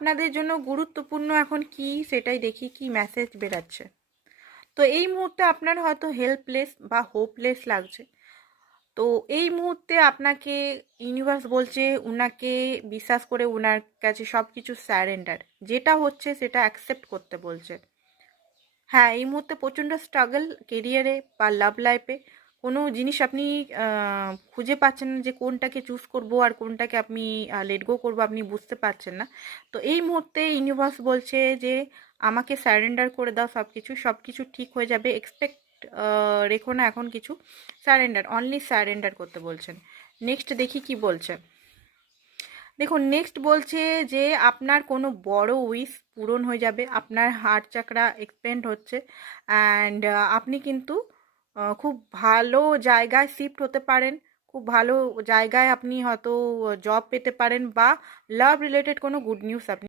আপনাদের জন্য গুরুত্বপূর্ণ এখন কি সেটাই দেখি কি মেসেজ বেরাচ্ছে। তো এই মুহূর্তে আপনার হয়তো হেল্পলেস বা হোপলেস লাগছে। তো এই মুহূর্তে আপনাকে ইউনিভার্স বলছে উনাকে বিশ্বাস করে উনার কাছে সব কিছু স্যারেন্ডার, যেটা হচ্ছে সেটা অ্যাকসেপ্ট করতে বলছে। হ্যাঁ, এই মুহূর্তে প্রচণ্ড স্ট্রাগল কেরিয়ারে বা লাভ লাইফে। কোনো জিনিস আপনি খুঁজে পাচ্ছেন না যে কোনটাকে চুজ করব আর কোনটাকে আপনি লেট গো করবো, আপনি বুঝতে পারছেন না। তো এই মুহূর্তে ইউনিভার্স বলছে যে আমাকে স্যারেন্ডার করে দাও, সব কিছু সব কিছু ঠিক হয়ে যাবে, এক্সপেক্ট রেখো না এখন কিছু, স্যারেন্ডার, অনলি স্যারেন্ডার করতে বলছেন। নেক্সট দেখি কি বলছে। দেখুন নেক্সট বলছে যে আপনার কোনো বড় উইশ পূরণ হয়ে যাবে, আপনার হার্ট চাকরা এক্সপেন্ড হচ্ছে অ্যান্ড আপনি কিন্তু খুব ভালো জায়গায় শিফট হতে পারেন, খুব ভালো জায়গায় আপনি হয়তো জব পেতে পারেন বা লাভ রিলেটেড কোনো গুড নিউজ আপনি